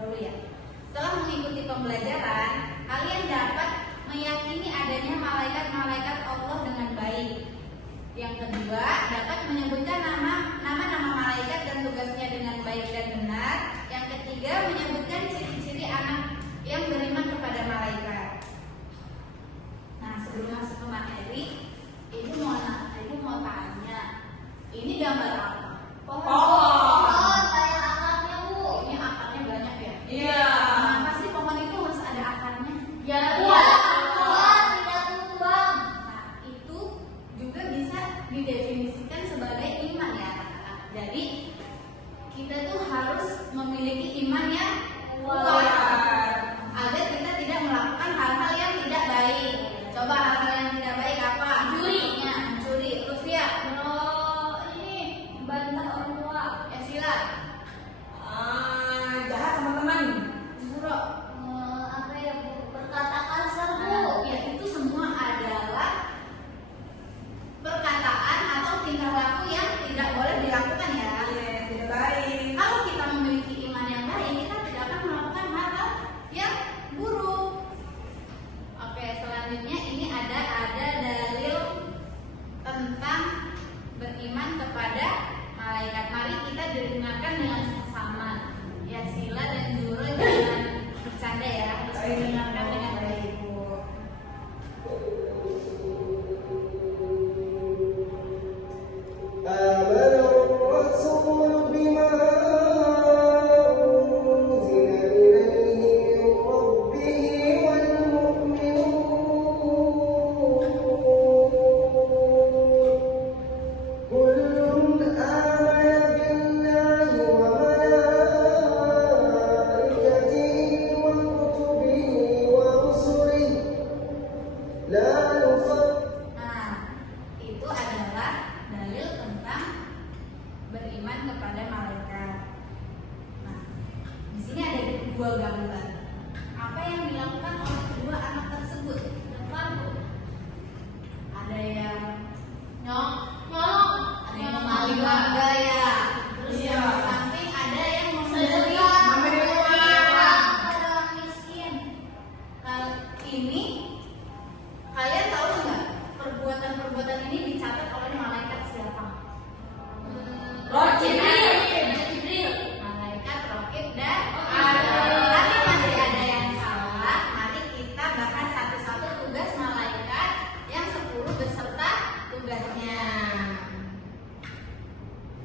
dahulu ya. Setelah mengikuti pembelajaran, kalian dapat meyakini adanya malaikat-malaikat Allah dengan baik. Yang kedua, dapat menyebutkan nama-nama malaikat dan tugasnya dengan baik dan benar. Yang ketiga, menyebutkan ciri-ciri anak yang beriman kepada malaikat. Nah, sebelum masuk ke materi, ibu mau tanya, ini gambar apa? Pohon. Kayak akarnya, Bu. Ini akarnya banyak ya? Iya. Kenapa sih pohon itu harus ada akarnya? Ya, pohon tidak tumbang. Nah, itu juga bisa didefinisikan sebagai iman ya anak-anak. Jadi kita tuh harus memiliki iman yang kuat agar kita tidak melakukan hal-hal yang tidak baik. Coba hal-hal yang tidak baik apa? Mencuri. Lufia, Ini bantah orang tua. Sila, Jahat sama teman. Zuro. Apa ya, Bu? Berkata kasar, Bu. Nah, ya itu semua adalah perkataan atau tingkah laku yang tidak boleh dilakukan ya. Iya, tidak baik. Kalau kita memiliki iman yang baik, kita tidak akan melakukan hal-hal yang buruk. Oke, selanjutnya ini ada dalil tentang beriman kepada malaikat. Mari kita dengarkan dengan seksama. Ya, Sila dan Zuro jangan bercanda ya, harus didengarkan dengan baik. آمن الرسول بما أنزل إليه من ربه والمؤمنون كل آمن بالله وملائكته وكتبه ورسله لا نفرق. Nah, itu adalah dalil tentang beriman kepada malaikat. Nah, di sini ada dua gambar. Apa yang dilakukan oleh kedua anak tersebut? Ada yang nyolong, ada yang memaling warga ya. Terus Iya. yang di samping ada yang memberi orang miskin. Kalau ini kalian tahu nggak perbuatan ini dicatat oleh malaikat siapa? Jibril. Malaikat Raqib dan Tapi masih ada yang salah. Mari kita bahas satu-satu tugas malaikat yang 10 beserta tugasnya.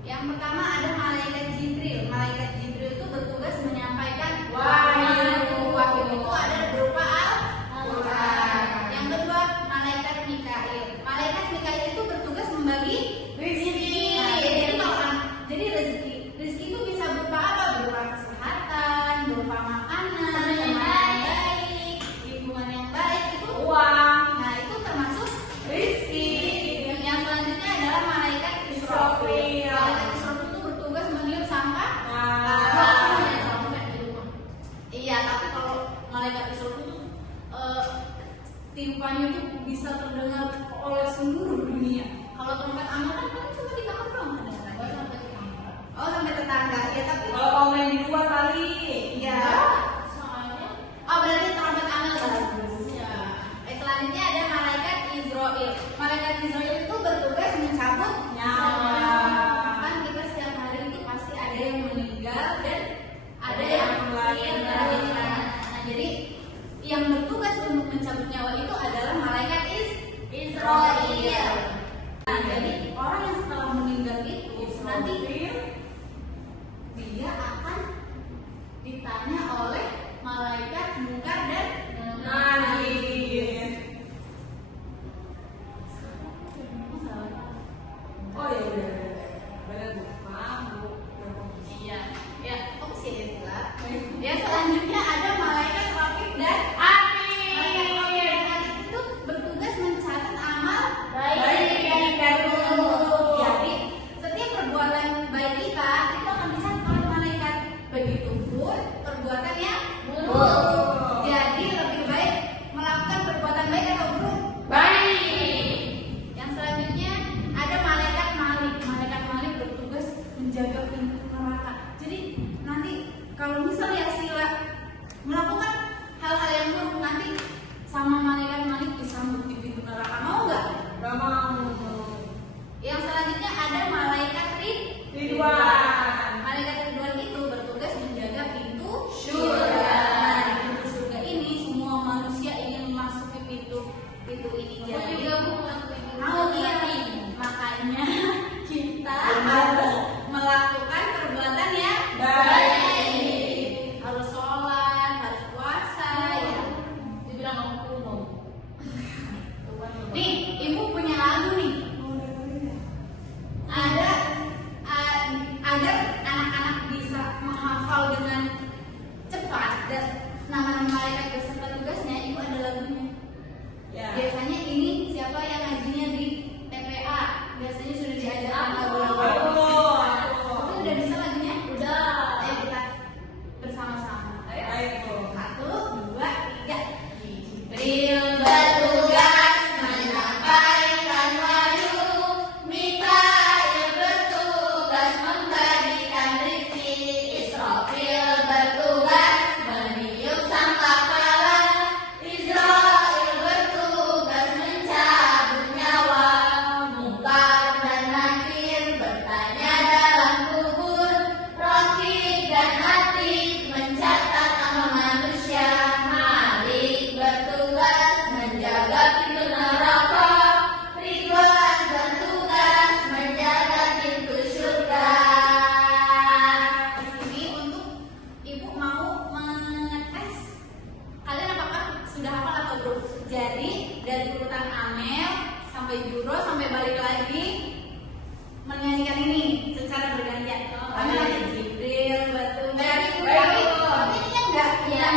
Yang pertama ada malaikat Jibril. Malaikat Jibril itu bertugas menyampaikan wahyu. Wahyu itu ada berupa Al-Quran. Yang kedua malaikat Mikail. Malaikat Mikail itu bertugas membagi rezeki. Jadi rezeki itu bisa berupa apa? Berupa kesehatan, berupa makanan, teman yang baik, lingkungan yang baik, itu uang. Nah, itu termasuk rezeki. Yang selanjutnya adalah malaikat Israfil. Malaikat Israfil itu bertugas meniup sampah. Iya, tapi kalau malaikat Israfil itu tiupannya itu bisa terdengar oleh seluruh dunia. Kalau trompet amal kan cuma di kamar doang kadang-kadang. Oh, sampai tetangga. Ya, tapi Kalau mau main di luar kali. iya. Oh, berarti trompet amal bagus. Selanjutnya ada malaikat Israil. Malaikat Israil itu bertugas mencabut nyawa. Kan kita setiap hari itu pasti ada yang meninggal dan ada yang melahirkan. Nah, jadi yang bertugas untuk mencabut nyawa itu adalah malaikat Israil. Nah, jadi orang yang setelah meninggal itu nanti dia akan ditanya oleh malaikat Munkar dan Nakir. Oh ya udah. Benar Bu. Maaf Bu. iya, ya, fokus ya Sila. Ya, selanjutnya ada malaikat Raqib dan Malaikat Raqib dan Atid itu bertugas mencatat amal baik dan buruk. Jadi setiap perbuatan baik kita itu akan dicatat oleh malaikat. Begitupun perbuatan yang buruk. Jadi lebih baik melakukan perbuatan baik atau buruk? Baik. Yang selanjutnya ada malaikat Malik. Malaikat Malik bertugas menjaga pintu neraka. Jadi nanti kalau misalnya Sila dan nama malaikat beserta tugasnya itu ada lagunya. Ya. Biasanya ini siapa yang ngajinya di TPA? Biasanya sudah diajarkan lagu-lagu. Aku. Tapi udah bisa lagunya? Udah. Ayo kita bersama-sama. Ayo. 1, 2, 3. Jibril bertugas menyampaikan wahyu, Mikail bertugas memberikan rezeki, Israfil bertugas meniup sangkakala, Israel bertugas mencabut nyawa, Mungkar dan Nakir bertanya dalam kubur, Raqib dan Atid mencatat amal manusia, Malik bertugas menjaga pintu neraka, Ridwan bertugas menjaga pintu surga. Di sini untuk ibu mau mengetes kalian apakah sudah hafal atau belum. Jadi dari urutan Amel sampai Juro sampai balik lagi menyanyikan ini secara bergantian. Amel nanti Jibril bertugas. Tapi ini kan enggak ya.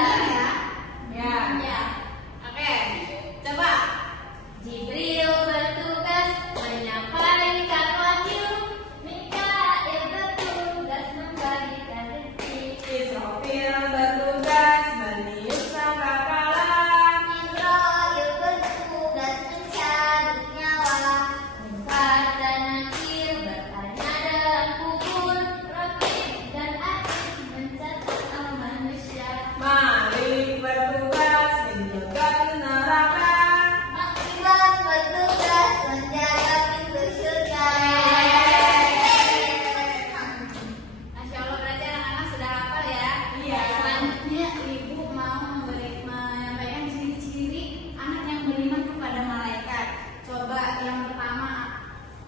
Ya. Ya. Oke. Coba. Jibril bertugas menyampaikan wahyu, Mikail bertugas memberikan rezeki, Israfil bertugas meniup sangkakala, Israel bertugas mencabut nyawa, Mungkar dan Nakir bertanya dalam kubur, Raqib dan Atid mencatat amal manusia, Malik bertugas menjaga neraka. Ridwan bertugas menjaga pintu surga. Masya Allah, berarti anak-anak sudah hafal ya. Iya. Selanjutnya ibu mau menyampaikan ciri-ciri anak yang beriman kepada malaikat. Coba yang pertama,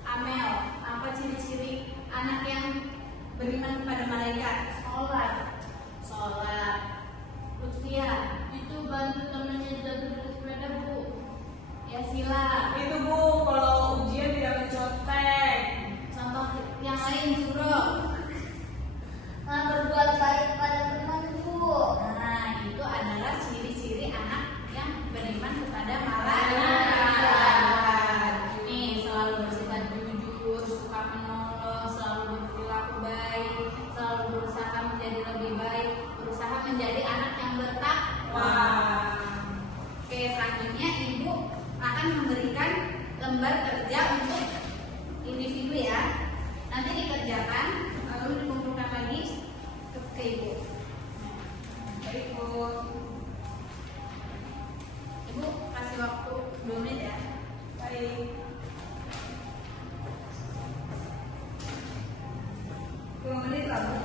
Amel, apa ciri-ciri anak yang beriman kepada malaikat? Sholat. Lutfia, Itu bantu temannya jaga sepeda, Bu. ya Sila. Itu Bu, kalau ujian tidak mencontek. Contoh yang lain Juro. Berbuat baik pada teman, Bu. Nah, itu adalah ciri-ciri anak yang beriman kepada Malaikat. malaikat. Nih, selalu bersifat jujur, suka menolong, selalu berperilaku baik, selalu berusaha menjadi lebih baik, berusaha menjadi anak yang bertakwa. Wah. Oke, selanjutnya ibu akan memberikan lembar kerja untuk individu ya. Nanti dikerjakan, lalu dikumpulkan lagi ke ibu. Baik Bu. Ibu kasih waktu 2 menit ya. Baik. 2 menit lah Bu.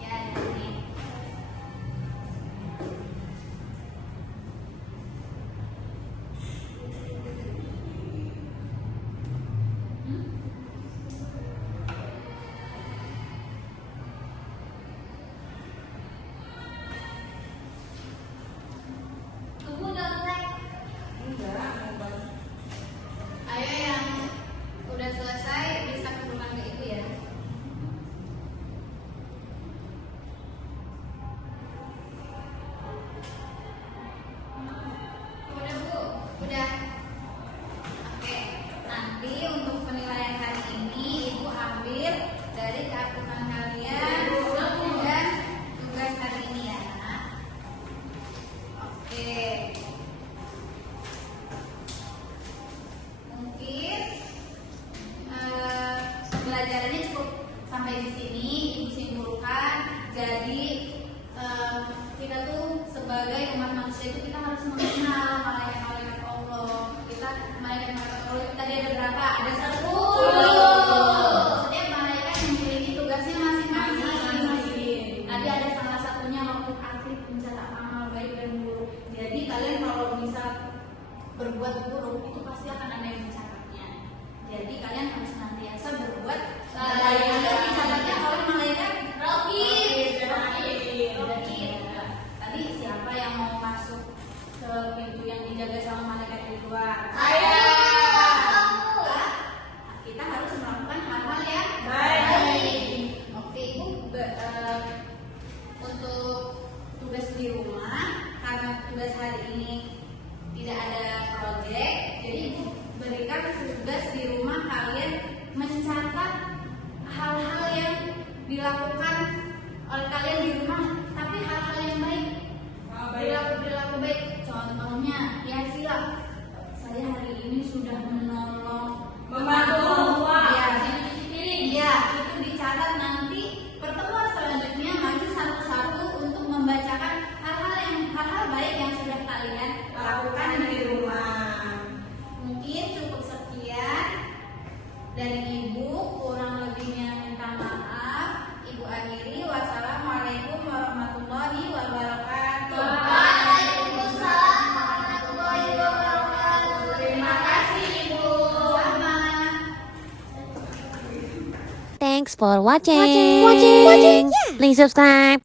Ya, di sini. Ibu udah mulai. Enggak, mau bantu. Ayo yang udah selesai bisa kumpulkan ke ibu ya. Udah Bu, udah. Oke, nanti untuk penilaian hari ini ibu ambil dari catatan kalian dan tugas hari ini ya. Oke. Mungkin pembelajarannya cukup sampai di sini. Ibu simpulkan. Jadi kita tuh sebagai umat manusia itu kita harus mengenal malaikat-malaikat Allah. Kita malaikat-malaikat Allah itu tadi ada berapa? Ada 10. Setiap malaikat memiliki tugasnya masing-masing. Tadi ada salah satunya waktu aktif mencatat amal baik dan buruk. Jadi kalian kalau bisa berbuat buruk itu pasti akan ada yang mencatatnya. Jadi kalian harus senantiasa berbuat baik. Agar dicatatnya oleh malaikat Raqib. Tadi siapa yang mau masuk ke pintu yang dijaga sama malaikat di luar? Ayo. Nah, kita harus melakukan hal-hal yang Baik. Oke, Ibu untuk tugas di rumah. Karena tugas hari ini tidak ada proyek, jadi ibu berikan tugas di rumah kalian mencatat hal-hal yang dilakukan oleh kalian di rumah, tapi hal-hal yang baik, perilaku baik. Contohnya ya sila, saya hari ini sudah menolong Membantu orang tua. ya, iya, itu dicatat. Nanti pertemuan selanjutnya maju satu-satu untuk membacakan hal-hal baik yang sudah kalian lakukan di rumah. Mungkin cukup sekian dari ibu, kurang lebihnya minta maaf. Ibu akhiri, wassalamualaikum warahmatullahi wabarakatuh. Waalaikumsalam warahmatullahi wabarakatuh. Terima kasih ibu. Sama. Thanks for watching. Please subscribe.